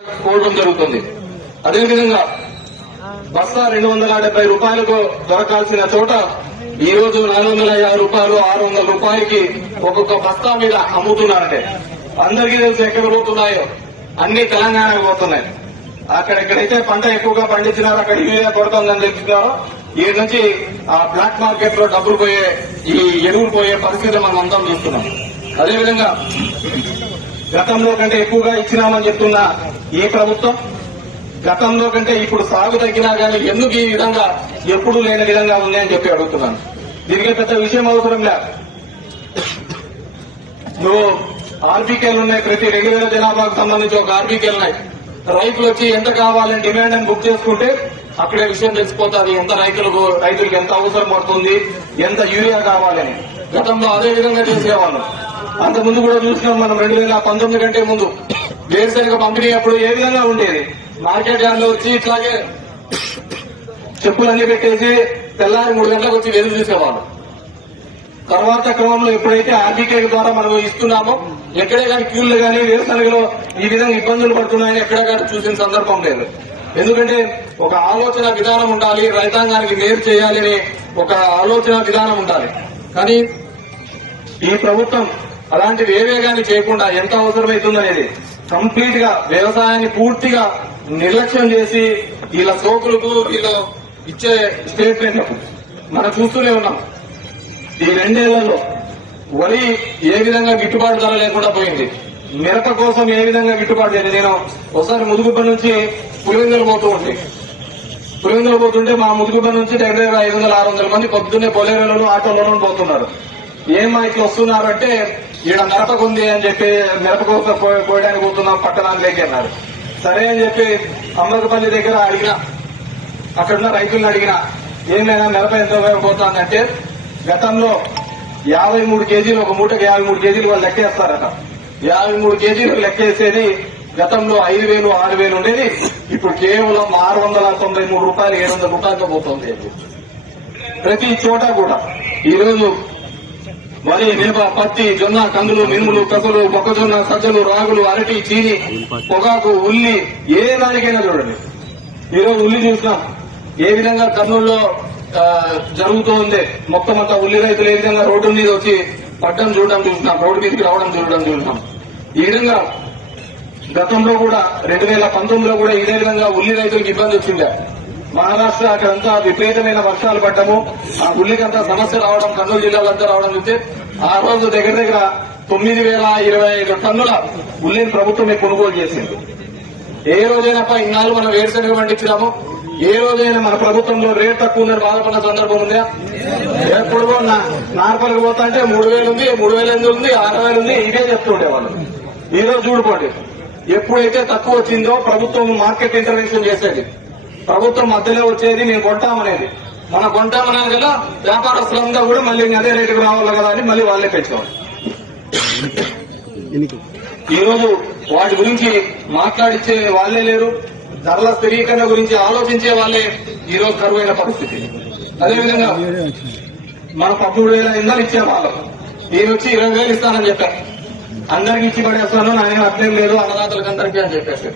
కోవడం జరుగుతుంది. అదేవిధంగా బస్తా 270 రూపాయలకు దొరకాల్సిన చోట ఈ రోజు 450 రూపాయలు 600 రూపాయలకి ఒక్కొక్క బస్తా మీద అమ్ముతున్నారంటే అందరికీ తెలుసు ఎక్కడ పోతున్నాయో అన్ని తెలంగాణకు పోతున్నాయి. అక్కడెక్కడైతే పంట ఎక్కువగా పండించినారో అక్కడ యూరియా కొడుతుందని తెలుసుకున్నారో ఈ నుంచి ఆ బ్లాక్ మార్కెట్ లో డబ్బులు పోయే ఈ ఎరువులు పోయే పరిస్థితి మనం అంతా చూస్తున్నాం. అదేవిధంగా గతంలో కంటే ఎక్కువగా ఇచ్చినామని చెప్తున్న ఈ ప్రభుత్వం గతంలో కంటే ఇప్పుడు సాగు తగ్గినా కానీ ఎందుకు ఈ విధంగా ఎప్పుడూ లేని విధంగా ఉంది అని చెప్పి అడుగుతున్నాను. దీనికి పెద్ద విషయం అవసరం లేదు. నువ్వు ఆర్బీకేలు ఉన్నాయి, ప్రతి 2000 జనాభాకు సంబంధించి ఒక ఆర్బీకేలు ఉన్నాయి. రైతులు వచ్చి ఎంత కావాలని డిమాండ్ అని బుక్ చేసుకుంటే అక్కడే విషయం తెలిసిపోతుంది ఎంత రైతులకు ఎంత అవసరం పడుతుంది, ఎంత యూరియా కావాలని. గతంలో అదే విధంగా చేసేవాళ్ళం. అంతకుముందు కూడా చూసినాం మనం 2019 కంటే ముందు వేరుశనగ పంపిణీ అప్పుడు ఏ విధంగా ఉండేది. మార్కెట్ యార్డ్ లో వచ్చి ఇట్లాగే చెప్పులన్నీ పెట్టేసి తెల్లారి 3 గంటలకు వచ్చి వెలుగు చూసేవాళ్ళు. తర్వాత క్రమంలో ఎప్పుడైతే ఆర్బీకే ద్వారా మనం ఇస్తున్నామో ఎక్కడే కానీ క్యూలు కానీ వేరుశనగలో ఈ విధంగా ఇబ్బందులు పడుతున్నాయని ఎక్కడా కానీ చూసిన సందర్భం లేదు. ఎందుకంటే ఒక ఆలోచన విధానం ఉండాలి, రైతాంగానికి మేలు చేయాలని ఒక ఆలోచన విధానం ఉండాలి. కానీ ఈ ప్రభుత్వం అలాంటివి ఏవే కానీ చేయకుండా ఎంత అవసరమవుతుందనేది కంప్లీట్ గా వ్యవసాయాన్ని పూర్తిగా నిర్లక్ష్యం చేసి వీళ్ళ సోకులకు వీళ్ళు ఇచ్చే స్టేట్మెంట్లకు మనం చూస్తూనే ఉన్నాం. ఈ 2 ఏళ్లలో వరి ఏ విధంగా గిట్టుబాటు ధర లేకుండా పోయింది. మిరప కోసం ఏ విధంగా గిట్టుబాటు చేయలేదు. నేను ఒకసారి ముదుగుబ్బ నుంచి పులివెందులు పోతుంటే మా ముదుగుబ్బ నుంచి దగ్గర 500-600 మంది పొద్దున్నే బొలేరోలను ఆటోలను పోతున్నారు. ఏమా ఇట్లా వస్తున్నారంటే ఈడ మిరపకు ఉంది అని చెప్పి మిరప కోసం పోయడానికి పోతున్నాం పట్టణానికి అన్నారు. సరే అని చెప్పి అమ్మకపల్లి దగ్గర అడిగిన, అక్కడున్న రైతులను అడిగిన, ఏమైనా మిరప ఎంత ఉపయోగపోతుందంటే గతంలో 53 కేజీలు ఒక మూటకి 53 కేజీలు వాళ్ళు లెక్కేస్తారట. 53 కేజీలు లెక్కేసేది గతంలో 5,000-6,000 ఉండేది. ఇప్పుడు కేవలం 693 రూపాయలు 700 రూపాయలతో పోతుంది. ప్రతి చోట కూడా ఈరోజు వరి, మిరప, పత్తి, జొన్న, కందులు, మినుములు, పెసలు, మొక్కజొన్న, సజ్జలు, రాగులు, అరటి, చీని, పొగాకు, ఉల్లి ఏ దానికైనా చూడండి. ఈరోజు ఉల్లి చూసినాం ఏ విధంగా కర్నూలులో జరుగుతూ ఉంది. మొత్తం అంతా ఉల్లి రైతులు ఏ విధంగా రోడ్డు మీద వచ్చి పడ్డం చూడడం చూసినాం, రోడ్డు మీదకి రావడం చూసినాం. ఈ విధంగా గతంలో కూడా 2019లో కూడా ఇదే విధంగా ఉల్లి రైతులకు ఇబ్బంది వచ్చింది. మహారాష్ట్ర అక్కడంతా విపరీతమైన వర్షాలు పడ్డము, ఆ ఉల్లికంతా సమస్య రావడం, కర్నూలు జిల్లాలంతా రావడం చూస్తే ఆ రోజు దగ్గర 9,025 టన్నుల ఉల్లిని ప్రభుత్వమే కొనుగోలు చేసింది. ఏ రోజైనా ఇన్నాళ్ళు మనం వేరుశనగ పండించినాము, ఏ రోజైనా మన ప్రభుత్వంలో రేట్ తక్కువ ఉందని బాధపడిన సందర్భం ఉందా? ఎప్పుడు నార్పల్కి పోతా అంటే 3,000 ఉంది, 3,800 ఉంది, 6,000 ఉంది, ఇదే చెప్తూ ఉండేవాళ్ళు. ఈ రోజు చూడుకోండి, ఎప్పుడైతే తక్కువ వచ్చిందో ప్రభుత్వం మార్కెట్ ఇంటర్వెన్షన్ చేసేది, ప్రభుత్వం మధ్యలో వచ్చేది మేము కొంటామనేది. మనం కొంటామనేది కదా వ్యాపారస్తులంతా కూడా మళ్ళీ అదే రేటుకు రావాలి కదా అని మళ్ళీ వాళ్ళే పెంచుకోవాలి. ఈ రోజు వాటి గురించి మాట్లాడిచ్చే వాళ్లే లేరు. ధరల స్థిరీకరణ గురించి ఆలోచించే వాళ్ళే ఈ రోజు కరువైన పరిస్థితి. అదేవిధంగా మనం 13,000 ఇచ్చే వాళ్ళం, నేను వచ్చి 20,000 ఇస్తానని చెప్పాను. అందరికి ఇచ్చి పడేస్తాను, నాయన అర్థం లేదు అన్నదాతలకు అందరికీ అని చెప్పేసి